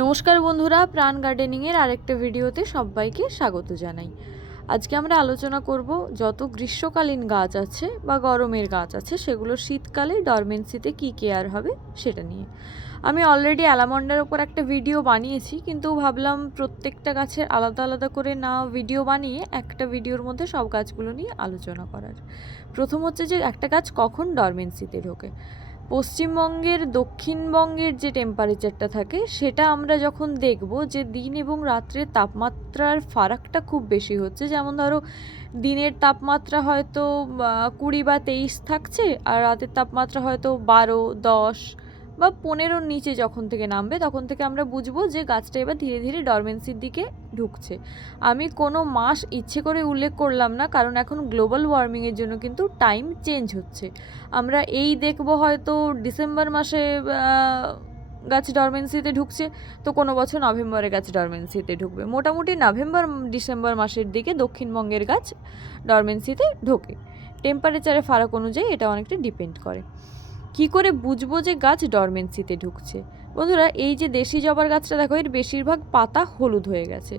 নমস্কার বন্ধুরা, প্রাণ গার্ডেনিংয়ের আরেকটা ভিডিওতে সবাইকে স্বাগত জানাই। আজকে আমরা আলোচনা করব যত গ্রীষ্মকালীন গাছ আছে বা গরমের গাছ আছে সেগুলো শীতকালে ডরমেন্সিতে কী কেয়ার হবে সেটা নিয়ে। আমি অলরেডি অ্যালামন্ডার ওপর একটা ভিডিও বানিয়েছি, কিন্তু ভাবলাম প্রত্যেকটা গাছের আলাদা আলাদা করে না ভিডিও বানিয়ে একটা ভিডিওর মধ্যে সব গাছগুলো নিয়ে আলোচনা করার। প্রথম হচ্ছে যে একটা গাছ কখন ডরমেন্সিতে ঢোকে। পশ্চিমবঙ্গের দক্ষিণবঙ্গের যে টেম্পারেচারটা থাকে সেটা আমরা যখন দেখব যে দিন এবং রাত্রের তাপমাত্রার ফারাকটা খুব বেশি হচ্ছে, যেমন ধরো দিনের তাপমাত্রা হয়তো 20 বা 23 থাকছে, আর রাতের তাপমাত্রা হয়তো 12, 10 বা 15-র নিচে যখন থেকে নামবে তখন থেকে আমরা বুঝবো যে গাছটা এবার ধীরে ধীরে ডরমেন্সির দিকে ঢুকছে। আমি কোনো মাস ইচ্ছে করে উল্লেখ করলাম না, কারণ এখন গ্লোবাল ওয়ার্মিংয়ের জন্য কিন্তু টাইম চেঞ্জ হচ্ছে। আমরা এই দেখব হয়তো ডিসেম্বর মাসে গাছ ডরমেন্সিতে ঢুকছে, তো কোনো বছর নভেম্বরে গাছ ডরমেন্সিতে ঢুকবে। মোটামুটি নভেম্বর ডিসেম্বর মাসের দিকে দক্ষিণবঙ্গের গাছ ডরমেন্সিতে ঢোকে। টেম্পারেচারের ফারাক অনুযায়ী এটা অনেকটা ডিপেন্ড করে। কি করে বুঝবো যে গাছ ডরমেন্সিতে ঢুকছে? বন্ধুরা, এই যে দেশি জবার গাছটা দেখো, এর বেশিরভাগ পাতা হলুদ হয়ে গেছে।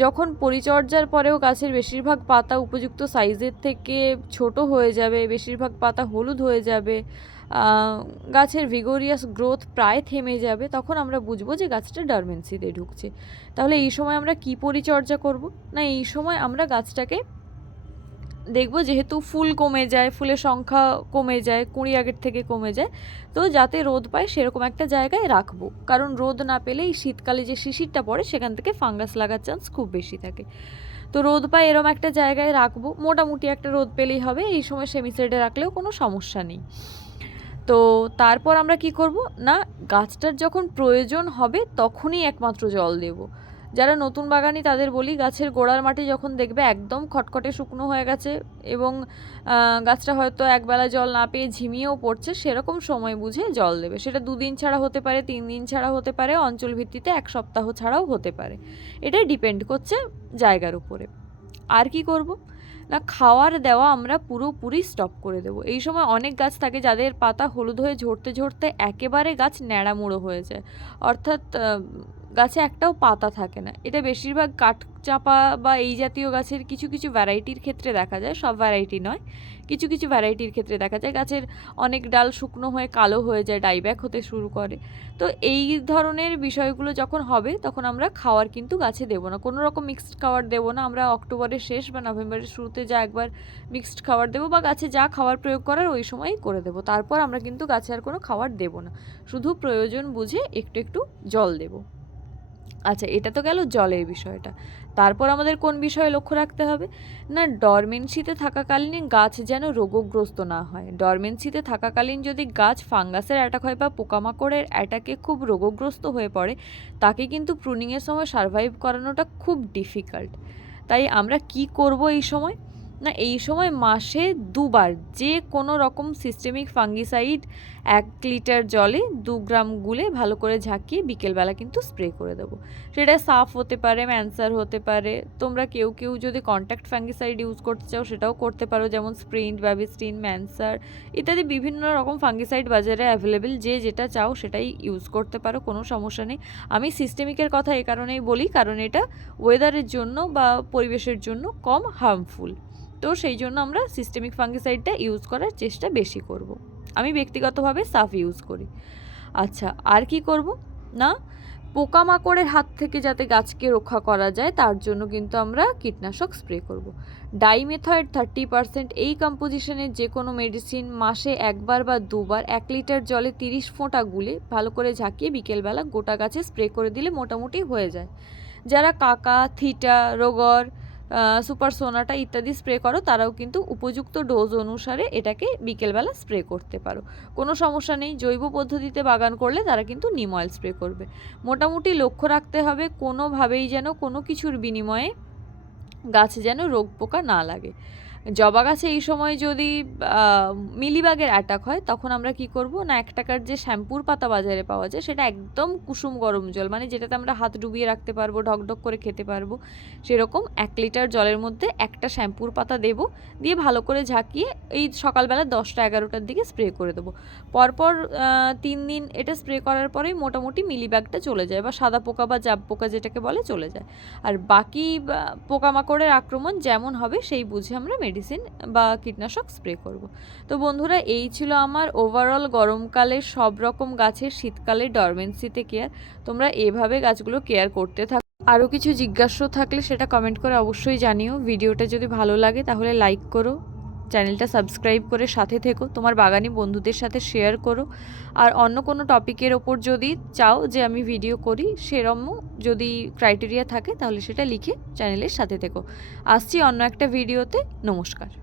যখন পরিচর্যার পরেও গাছের বেশিরভাগ পাতা উপযুক্ত সাইজের থেকে ছোট হয়ে যাবে, বেশিরভাগ পাতা হলুদ হয়ে যাবে, গাছের ভিগোরিয়াস গ্রোথ প্রায় থেমে যাবে, তখন আমরা বুঝবো যে গাছটা ডরমেন্সিতে ঢুকছে। তাহলে এই সময় আমরা কি পরিচর্যা করব? না, এই সময় আমরা গাছটাকে দেখব যেহেতু ফুল কমে যায়, ফুলের সংখ্যা কমে যায়, কুঁড়ি আগের থেকে কমে যায়, তো যাতে রোদ পায় সেরকম একটা জায়গায় রাখবো। কারণ রোদ না পেলে এই শীতকালে যে শিশিরটা পড়ে সেখান থেকে ফাঙ্গাস লাগার চান্স খুব বেশি থাকে। তো রোদ পায় এরম একটা জায়গায় রাখবো, মোটামুটি একটা রোদ পেলেই হবে। এই সময় সেমিসাইডে রাখলেও কোনো সমস্যা নেই। তো তারপর আমরা কি করব না, গাছটার যখন প্রয়োজন হবে তখনই একমাত্র জল দেব। যারা নতুন বাগানি তাদের বলি, গাছের গোড়ার মাটি যখন দেখবে একদম খটখটে শুকনো হয়ে গেছে এবং গাছটা হয়তো একবেলা জল না পেয়ে ঝিমিয়েও পড়ছে, সেরকম সময় বুঝে জল দেবে। সেটা 2 দিন ছাড়া হতে পারে, 3 দিন ছাড়া হতে পারে, অঞ্চল ভিত্তিতে 1 সপ্তাহ ছাড়াও হতে পারে। এটা ডিপেন্ড করছে জায়গার উপরে। আর কি করব না, খাওয়ার দেওয়া আমরা পুরোপুরি স্টপ করে দেবো। এই সময় অনেক গাছ থাকে যাদের পাতা হলুদ হয়ে ঝরতে ঝরতে একেবারে গাছ ন্যাড়ামুড়ো হয়ে যায়, অর্থাৎ গাছে একটাও পাতা থাকে না। এটা বেশিরভাগ কাঠচাঁপা বা এই জাতীয় গাছের কিছু কিছু ভ্যারাইটির ক্ষেত্রে দেখা যায়, সব ভ্যারাইটি নয়, কিছু কিছু ভ্যারাইটির ক্ষেত্রে দেখা যায় গাছের অনেক ডাল শুকনো হয়ে কালো হয়ে যায়, ডাইব্যাক হতে শুরু করে। তো এই ধরনের বিষয়গুলো যখন হবে তখন আমরা খাওয়ার কিন্তু গাছে দেবো না, কোনো রকম মিক্সড খাবার দেবো না। আমরা অক্টোবরের শেষ বা নভেম্বরের শুরুতে যা একবার মিক্সড খাবার দেবো বা গাছে যা খাবার প্রয়োগ করার ওই সময়ই করে দেবো। তারপর আমরা কিন্তু গাছে আর কোনো খাবার দেবো না, শুধু প্রয়োজন বুঝে একটু একটু জল দেবো। আচ্ছা, এটা তো গেল জলের বিষয়টা। তারপর আমাদের কোন বিষয়ে লক্ষ্য রাখতে হবে না, ডরমেন্সিতে থাকাকালীন গাছ যেন রোগগ্রস্ত না হয়। ডরমেন্সিতে থাকাকালীন যদি গাছ ফাঙ্গাসের অ্যাটাক হয় বা পোকামাকড়ের অ্যাটাকে খুব রোগগ্রস্ত হয়ে পড়ে, তাকে কিন্তু প্রুনিংয়ের সময় সারভাইভ করানোটা খুব ডিফিকাল্ট। তাই আমরা কি করব এই সময় না, এই সময় মাসে 2 বার যে কোনো রকম সিস্টেমিক ফাঙ্গিসাইড 1 লিটার জলে 2 গ্রাম গুলে ভালো করে ঝাঁকিয়ে বিকেলবেলা কিন্তু স্প্রে করে দেবো। সেটা সাফ হতে পারে, ম্যানসার হতে পারে, তোমরা কেউ কেউ যদি কন্ট্যাক্ট ফাঙ্গিসাইড ইউজ করতে চাও সেটাও করতে পারো, যেমন স্প্রিন্ট, ব্যাবিস্টিন, ম্যানসার ইত্যাদি বিভিন্ন রকম ফাঙ্গিসাইড বাজারে অ্যাভেলেবেল, যে যেটা চাও সেটাই ইউজ করতে পারো, কোনো সমস্যা নেই। আমি সিস্টেমিকের কথা এই কারণেই বলি কারণ এটা ওয়েদারের জন্য বা পরিবেশের জন্য কম হার্মফুল। তো সেই জন্য আমরা সিস্টেমিক ফাঙ্গিসাইডটা ইউজ করার চেষ্টা বেশি করব। আমি ব্যক্তিগতভাবে সাফ ইউজ করি। আচ্ছা, আর কি করব না, পোকামাকড়ের হাত থেকে যাতে গাছকে রক্ষা করা যায় তার জন্য কিন্তু আমরা কীটনাশক স্প্রে করব। ডাইমেথয়েড 30% এই কম্পোজিশনের যে কোনো মেডিসিন মাসে 1 বার বা 2 বার 1 লিটার জলে 30 ফোঁটা গুলে ভালো করে ঝাঁকিয়ে বিকেলবেলা গোটা গাছে স্প্রে করে দিলে মোটামুটি হয়ে যায়। যারা কাকা, থিটা, রোগর, সুপার সোনাটা ইত্যাদি স্প্রে করো তারাও কিন্তু উপযুক্ত ডোজ অনুসারে এটাকে বিকেলবেলা স্প্রে করতে পারো, কোনো সমস্যা নেই। জৈব পদ্ধতিতে বাগান করলে তারা কিন্তু নিম অয়েল স্প্রে করবে। মোটামুটি লক্ষ্য রাখতে হবে কোনোভাবেই যেন কোনো কিছুর বিনিময়ে গাছে যেন রোগ পোকা না লাগে। জবা গাছে এই সময় যদি মিলিবাগের অ্যাটাক হয় তখন আমরা কি করব না, 1 টাকার যে শ্যাম্পুর পাতা বাজারে পাওয়া যায় সেটা একদম কুসুম গরম জল, মানে যেটাতে আমরা হাত ডুবিয়ে রাখতে পারবো, ঢকঢক করে খেতে পারবো, সেরকম 1 লিটার জলের মধ্যে একটা শ্যাম্পুর পাতা দেব, দিয়ে ভালো করে ঝাঁকিয়ে এই সকালবেলা 10টা 11টার দিকে স্প্রে করে দেবো। পরপর 3 দিন এটা স্প্রে করার পরেই মোটামুটি মিলিবাগটা চলে যায়, বা সাদা পোকা বা জাব পোকা যেটাকে বলে চলে যায়। আর বাকি পোকামাকড়ের আক্রমণ যেমন হবে সেই বুঝে আমরা মেডিসিন বা কীটনাশক স্প্রে করব। তো বন্ধুরা, এই ছিল আমার ওভারঅল গরমকালের সব রকম গাছের শীতকালে ডরমেন্সিতে কেয়ার। তোমরা এভাবে গাছগুলো কেয়ার করতে থাকো। আরও কিছু জিজ্ঞাসা থাকলে সেটা কমেন্ট করে অবশ্যই জানিও। ভিডিওটা যদি ভালো লাগে তাহলে লাইক করো, চ্যানেলটা সাবস্ক্রাইব করে সাথে থেকো, তোমার বাগানি বন্ধুদের সাথে শেয়ার করো। আর অন্য কোনো টপিকের ওপর যদি চাও যে আমি ভিডিও করি, সেরকমও যদি ক্রাইটেরিয়া থাকে তাহলে সেটা লিখে চ্যানেলের সাথে থেকো। আসছি অন্য একটা ভিডিওতে। নমস্কার।